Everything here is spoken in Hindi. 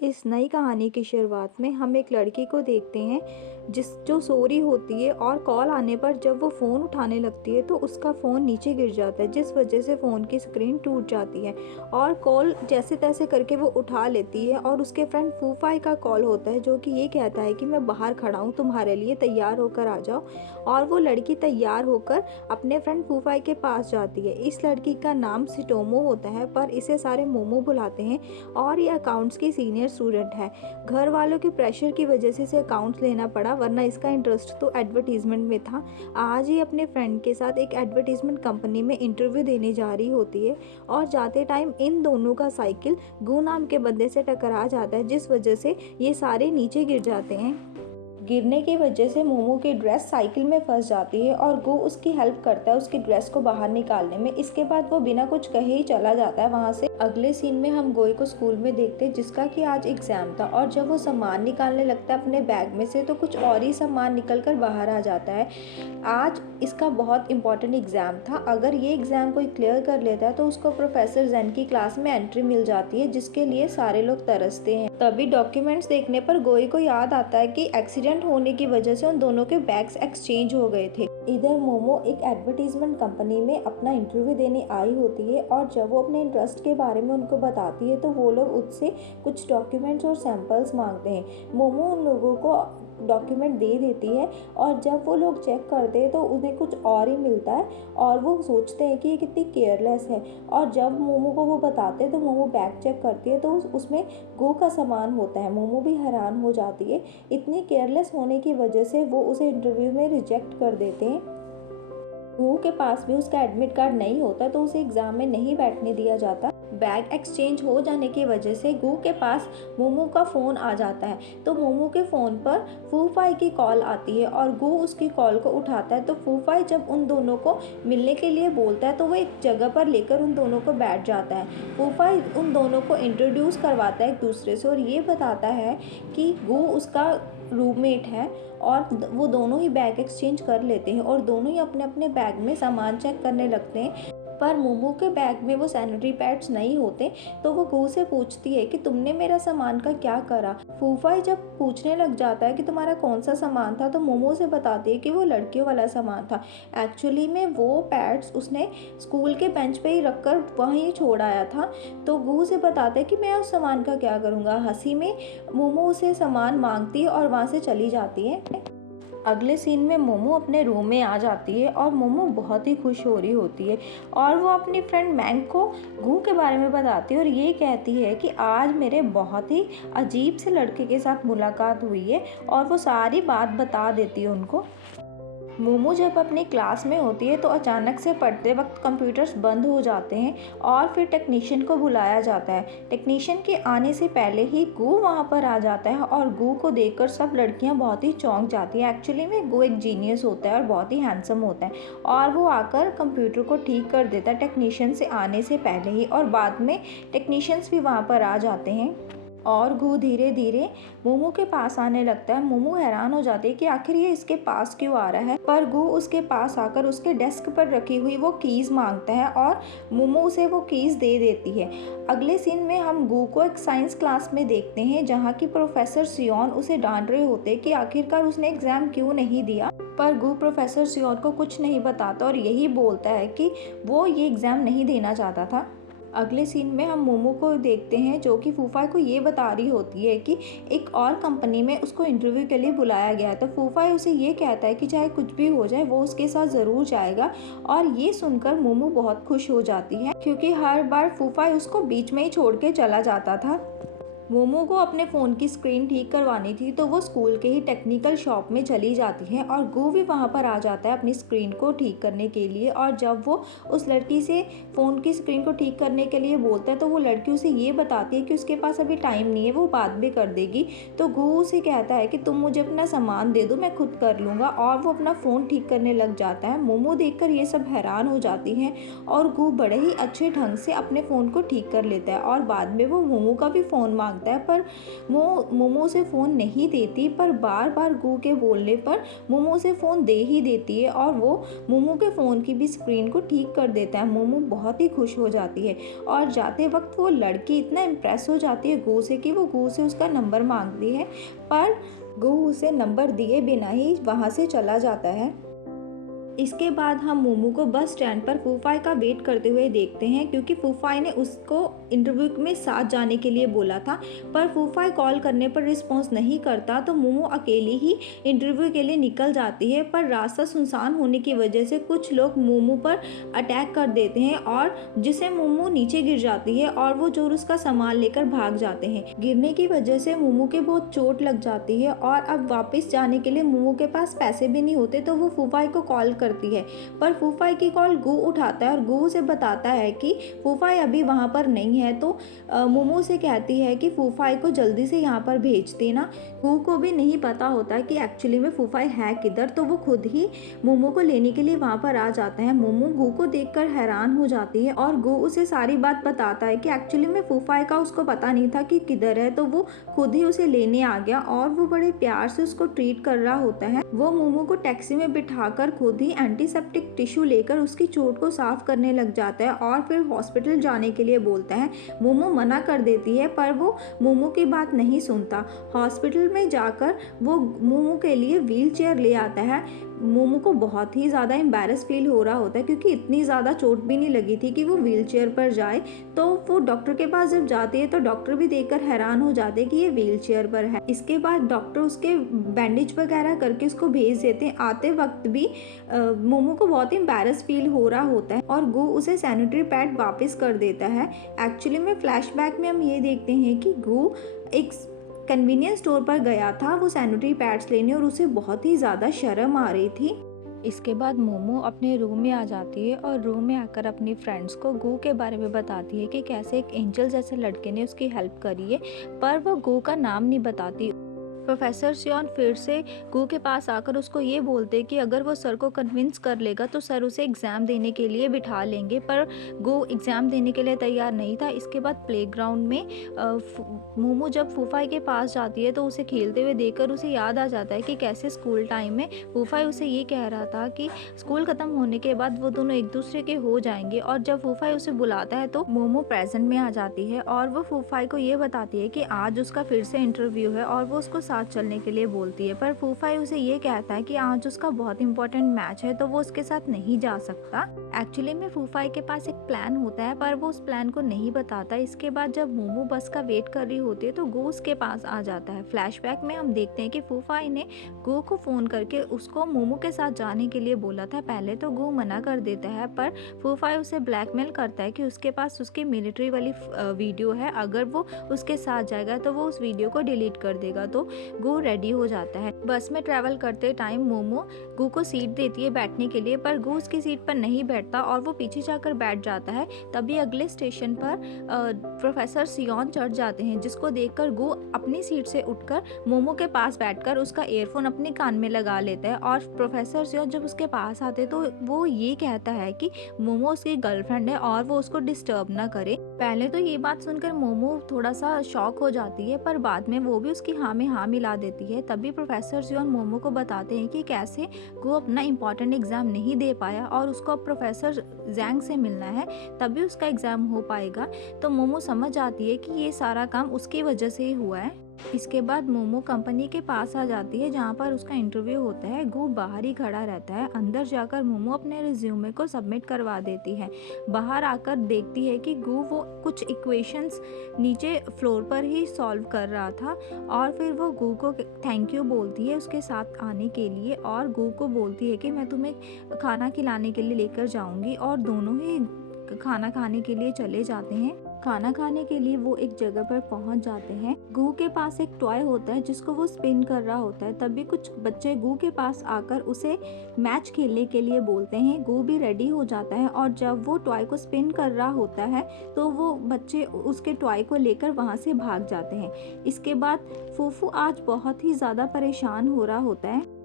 इस नई कहानी की शुरुआत में हम एक लड़की को देखते हैं जो सो रही होती है और कॉल आने पर जब वो फ़ोन उठाने लगती है तो उसका फ़ोन नीचे गिर जाता है, जिस वजह से फ़ोन की स्क्रीन टूट जाती है। और कॉल जैसे तैसे करके वो उठा लेती है और उसके फ्रेंड फूफाई का कॉल होता है, जो कि ये कहता है कि मैं बाहर खड़ा हूँ, तुम्हारे लिए तैयार होकर आ जाओ। और वो लड़की तैयार होकर अपने फ्रेंड फूफाई के पास जाती है। इस लड़की का नाम सिटोमो होता है, पर इसे सारे मोमो बुलाते हैं और ये अकाउंट्स की सीनियर स्टूडेंट है। घर वालों के प्रेशर की वजह से इसे अकाउंट्स लेना पड़ा, वरना इसका इंटरेस्ट तो एडवर्टीजमेंट में था। आज ही अपने फ्रेंड के साथ एक एडवर्टीजमेंट कंपनी में इंटरव्यू देने जा रही होती है और जाते टाइम इन दोनों का साइकिल गू नाम के बंदे से टकरा जाता है, जिस वजह से ये सारे नीचे गिर जाते हैं। गिरने की वजह से मोमो की ड्रेस साइकिल में फंस जाती है और गो उसकी हेल्प करता है उसकी ड्रेस को बाहर निकालने में। इसके बाद वो बिना कुछ कहे ही चला जाता है वहाँ से। अगले सीन में हम गोई को स्कूल में देखते हैं, जिसका कि आज एग्जाम था, और जब वो सामान निकालने लगता है अपने बैग में से तो कुछ और ही सामान निकल कर बाहर आ जाता है। आज इसका बहुत इंपॉर्टेंट एग्ज़ाम था। अगर ये एग्ज़ाम कोई क्लियर कर लेता है तो उसको प्रोफेसर जैन की क्लास में एंट्री मिल जाती है, जिसके लिए सारे लोग तरसते हैं। तभी डॉक्यूमेंट्स देखने पर गोई को याद आता है कि एक्सीडेंट होने की वजह से उन दोनों के बैग्स एक्सचेंज हो गए थे। इधर मोमो एक एडवर्टीजमेंट कंपनी में अपना इंटरव्यू देने आई होती है और जब वो अपने इंटरेस्ट के बारे में उनको बताती है तो वो लोग उससे कुछ डॉक्यूमेंट्स और सैंपल्स मांगते हैं। मोमो उन लोगों को डॉक्यूमेंट दे देती है और जब वो लोग चेक करते हैं तो उन्हें कुछ और ही मिलता है और वो सोचते हैं कि ये कितनी केयरलेस है। और जब मोमो को वो बताते हैं तो मोमो बैग चेक करती है तो उसमें गो का सामान होता है। मोमो भी हैरान हो जाती है, इतनी केयरलेस होने की वजह से वो उसे इंटरव्यू में रिजेक्ट कर देते हैं। गो के पास भी उसका एडमिट कार्ड नहीं होता तो उसे एग्ज़ाम में नहीं बैठने दिया जाता। बैग एक्सचेंज हो जाने की वजह से गू के पास मोमो का फ़ोन आ जाता है, तो मोमो के फ़ोन पर फूफाई की कॉल आती है और गू उसकी कॉल को उठाता है। तो फूफाई जब उन दोनों को मिलने के लिए बोलता है तो वो एक जगह पर लेकर उन दोनों को बैठ जाता है। फूफाई उन दोनों को इंट्रोड्यूस करवाता है एक दूसरे से और ये बताता है कि गू उसका रूममेट है और वो दोनों ही बैग एक्सचेंज कर लेते हैं और दोनों ही अपने अपने बैग में सामान चेक करने लगते हैं। पर मोमो के बैग में वो सैनिटरी पैड्स नहीं होते, तो वो गू से पूछती है कि तुमने मेरा सामान का क्या करा। फूफाई जब पूछने लग जाता है कि तुम्हारा कौन सा सामान था तो मोमो से बताती है कि वो लड़कियों वाला सामान था। एक्चुअली में वो पैड्स उसने स्कूल के बेंच पे ही रखकर वहीं छोड़ आया था। तो गू से बताते हैं कि मैं उस सामान का क्या करूँगा। हंसी में मोमो उसे सामान मांगती है और वहाँ से चली जाती है। अगले सीन में मोमो अपने रूम में आ जाती है और मोमो बहुत ही खुश हो रही होती है और वो अपनी फ्रेंड मैंग को गू के बारे में बताती है और ये कहती है कि आज मेरे बहुत ही अजीब से लड़के के साथ मुलाकात हुई है और वो सारी बात बता देती है उनको। मोमो जब अपनी क्लास में होती है तो अचानक से पढ़ते वक्त कंप्यूटर्स बंद हो जाते हैं और फिर टेक्नीशियन को बुलाया जाता है। टेक्नीशियन के आने से पहले ही गू वहाँ पर आ जाता है और गू को देखकर सब लड़कियाँ बहुत ही चौंक जाती हैं। एक्चुअली में गू एक जीनियस होता है और बहुत ही हैंडसम होता है और वो आकर कंप्यूटर को ठीक कर देता है टेक्नीशियन से आने से पहले ही, और बाद में टेक्नीशियंस भी वहाँ पर आ जाते हैं और गू धीरे धीरे मोमो के पास आने लगता है। मोमो हैरान हो जाती है कि आखिर ये इसके पास क्यों आ रहा है, पर गू उसके पास आकर उसके डेस्क पर रखी हुई वो कीज़ मांगता है और मोमो उसे वो कीज़ दे देती है। अगले सीन में हम गू को एक साइंस क्लास में देखते हैं जहाँ की प्रोफेसर सियोन उसे डांट रहे होते हैं कि आखिरकार उसने एग्ज़ाम क्यों नहीं दिया, पर गू प्रोफेसर सियोन को कुछ नहीं बताता और यही बोलता है कि वो ये एग्ज़ाम नहीं देना चाहता था। अगले सीन में हम मोमो को देखते हैं जो कि फूफाई को ये बता रही होती है कि एक और कंपनी में उसको इंटरव्यू के लिए बुलाया गया है। तो फूफाई उसे ये कहता है कि चाहे कुछ भी हो जाए वो उसके साथ ज़रूर जाएगा, और ये सुनकर मोमो बहुत खुश हो जाती है क्योंकि हर बार फूफाई उसको बीच में ही छोड़ के चला जाता था। मोमो को अपने फ़ोन की स्क्रीन ठीक करवानी थी तो वो स्कूल के ही टेक्निकल शॉप में चली जाती है और गू भी वहाँ पर आ जाता है अपनी स्क्रीन को ठीक करने के लिए। और जब वो उस लड़की से फ़ोन की स्क्रीन को ठीक करने के लिए बोलता है तो वो लड़की उसे ये बताती है कि उसके पास अभी टाइम नहीं है, वो बाद में कर देगी। तो गू उसे कहता है कि तुम मुझे अपना सामान दे दो, मैं खुद कर लूँगा, और वो अपना फ़ोन ठीक करने लग जाता है। मोमो देखकर ये सब हैरान हो जाती हैं और गू बड़े ही अच्छे ढंग से अपने फ़ोन को ठीक कर लेता है और बाद में वो मोमो का भी फ़ोन मांग मांगता है, पर वो मोमो उसे फ़ोन नहीं देती, पर बार बार गू के बोलने पर मोमो उसे फ़ोन दे ही देती है और वो मोमो के फ़ोन की भी स्क्रीन को ठीक कर देता है। मोमो बहुत ही खुश हो जाती है और जाते वक्त वो लड़की इतना इम्प्रेस हो जाती है गू से कि वो गू से उसका नंबर मांगती है, पर गू उसे नंबर दिए बिना ही वहाँ से चला जाता है। इसके बाद हम मोमो को बस स्टैंड पर फूफाई का वेट करते हुए देखते हैं, क्योंकि फूफाई ने उसको इंटरव्यू में साथ जाने के लिए बोला था, पर फूफाई कॉल करने पर रिस्पॉन्स नहीं करता तो मोमो अकेली ही इंटरव्यू के लिए निकल जाती है। पर रास्ता सुनसान होने की वजह से कुछ लोग मोमो पर अटैक कर देते हैं और जिससे मोमो नीचे गिर जाती है और वो चोर उसका सामान लेकर भाग जाते हैं। गिरने की वजह से मोमो के बहुत चोट लग जाती है और अब वापस जाने के लिए मोमो के पास पैसे भी नहीं होते, तो वो फूफाई को कॉल करती है, पर फूफाई की कॉल गू उठाता है और गू से बताता है कि फूफाई अभी वहाँ पर नहीं है। तो मोमो से कहती है कि फूफाई को जल्दी से यहाँ पर भेज देना। गू को भी नहीं पता होता कि एक्चुअली में फूफाई है किधर, तो वो खुद ही मोमो को लेने के लिए वहाँ पर आ जाता है। मोमो गू को देखकर हैरान हो जाती है और गू उसे सारी बात बताता है कि एक्चुअली में फूफाई का उसको पता नहीं था कि किधर है, तो वो खुद ही उसे लेने आ गया और वो बड़े प्यार से उसको ट्रीट कर रहा होता है। वो मोमो को टैक्सी में बिठाकर खुद ही एंटीसेप्टिक टिश्यू लेकर उसकी चोट को साफ करने लग जाता है और फिर हॉस्पिटल जाने के लिए बोलता है। मोमो मना कर देती है, पर वो मोमो की बात नहीं सुनता। हॉस्पिटल में जाकर वो मोमो के लिए व्हील चेयर ले आता है। मोमो को बहुत ही ज़्यादा एम्बैरस फील हो रहा होता है, क्योंकि इतनी ज़्यादा चोट भी नहीं लगी थी कि वो व्हील चेयर पर जाए। तो वो डॉक्टर के पास जब जाती है तो डॉक्टर भी देखकर हैरान हो जाते हैं कि ये व्हील चेयर पर है। इसके बाद डॉक्टर उसके बैंडेज वगैरह करके उसको भेज देते हैं। आते वक्त भी मोमो को बहुत एम्बैरस फील हो रहा होता है और गू उसे सैनिटरी पैड वापस कर देता है। एक्चुअली में फ्लैशबैक में हम ये देखते हैं कि गू एक कन्वीनियंस स्टोर पर गया था वो सैनिटरी पैड्स लेने और उसे बहुत ही ज़्यादा शर्म आ रही थी। इसके बाद मोमो अपने रूम में आ जाती है और रूम में आकर अपनी फ्रेंड्स को गू के बारे में बताती है कि कैसे एक एंजल जैसे लड़के ने उसकी हेल्प करी है, पर वो गू का नाम नहीं बताती। प्रोफेसर सियोन फिर से गू के पास आकर उसको ये बोलते कि अगर वो सर को कन्विंस कर लेगा तो सर उसे एग्ज़ाम देने के लिए बिठा लेंगे, पर गू एग्ज़ाम देने के लिए तैयार नहीं था। इसके बाद प्लेग्राउंड में मोमो जब फूफाई के पास जाती है तो उसे खेलते हुए देखकर उसे याद आ जाता है कि कैसे स्कूल टाइम में फूफाई उसे ये कह रहा था कि स्कूल ख़त्म होने के बाद वो दोनों एक दूसरे के हो जाएंगे। और जब फूफाई उसे बुलाता है तो मोमो प्रेजेंट में आ जाती है और वो फूफाई को ये बताती है कि आज उसका फिर से इंटरव्यू है और वो उसको साथ चलने के लिए बोलती है, पर फूफाई उसे ये कहता है कि आज उसका बहुत इंपॉर्टेंट मैच है तो वो उसके साथ नहीं जा सकता। एक्चुअली में फूफाई के पास एक प्लान होता है, पर वो उस प्लान को नहीं बताता। इसके बाद जब मोमो बस का वेट कर रही होती है तो गू उसके पास आ जाता है। फ्लैशबैक में हम देखते हैं कि फूफाई ने गू को फ़ोन करके उसको मोमो के साथ जाने के लिए बोला था। पहले तो गू मना कर देता है, पर फूफाई उसे ब्लैकमेल करता है कि उसके पास उसकी मिलिट्री वाली वीडियो है, अगर वो उसके साथ जाएगा तो वो उस वीडियो को डिलीट कर देगा। तो गू रेडी हो जाता है। बस में ट्रैवल करते टाइम मोमो गू को सीट देती है बैठने के लिए, पर गू उसकी सीट पर नहीं बैठता और वो पीछे जाकर बैठ जाता है। तभी अगले स्टेशन पर प्रोफेसर सियोन चढ़ जाते हैं, जिसको देखकर गू अपनी सीट से उठकर मोमो के पास बैठकर उसका ईयरफोन अपने कान में लगा लेता है। और प्रोफेसर सियोन जब उसके पास आते तो वो ये कहता है कि मोमो उसकी गर्लफ्रेंड है और वो उसको डिस्टर्ब ना करे। पहले तो ये बात सुनकर मोमो थोड़ा सा शॉक हो जाती है, पर बाद में वो भी उसकी हाँ में हाँ मिला देती है। तभी प्रोफेसर सियोन मोमो को बताते हैं कि कैसे वो अपना इम्पॉर्टेंट एग्ज़ाम नहीं दे पाया और उसको अब प्रोफेसर जैंग से मिलना है, तभी उसका एग्ज़ाम हो पाएगा। तो मोमो समझ जाती है कि ये सारा काम उसकी वजह से ही हुआ है। इसके बाद मोमो कंपनी के पास आ जाती है जहाँ पर उसका इंटरव्यू होता है। गू बाहर ही खड़ा रहता है। अंदर जाकर मोमो अपने रिज्यूमे को सबमिट करवा देती है। बाहर आकर देखती है कि गू वो कुछ इक्वेशंस नीचे फ्लोर पर ही सॉल्व कर रहा था और फिर वो गू को थैंक यू बोलती है उसके साथ आने के लिए और गू को बोलती है कि मैं तुम्हें खाना खिलाने के लिए लेकर जाऊँगी, और दोनों ही खाना खाने के लिए चले जाते हैं। खाना खाने के लिए वो एक जगह पर पहुंच जाते हैं। गू के पास एक टॉय होता है जिसको वो स्पिन कर रहा होता है। तभी कुछ बच्चे गू के पास आकर उसे मैच खेलने के लिए बोलते हैं। गू भी रेडी हो जाता है और जब वो टॉय को स्पिन कर रहा होता है तो वो बच्चे उसके टॉय को लेकर वहाँ से भाग जाते हैं। इसके बाद फूफू आज बहुत ही ज़्यादा परेशान हो रहा होता है।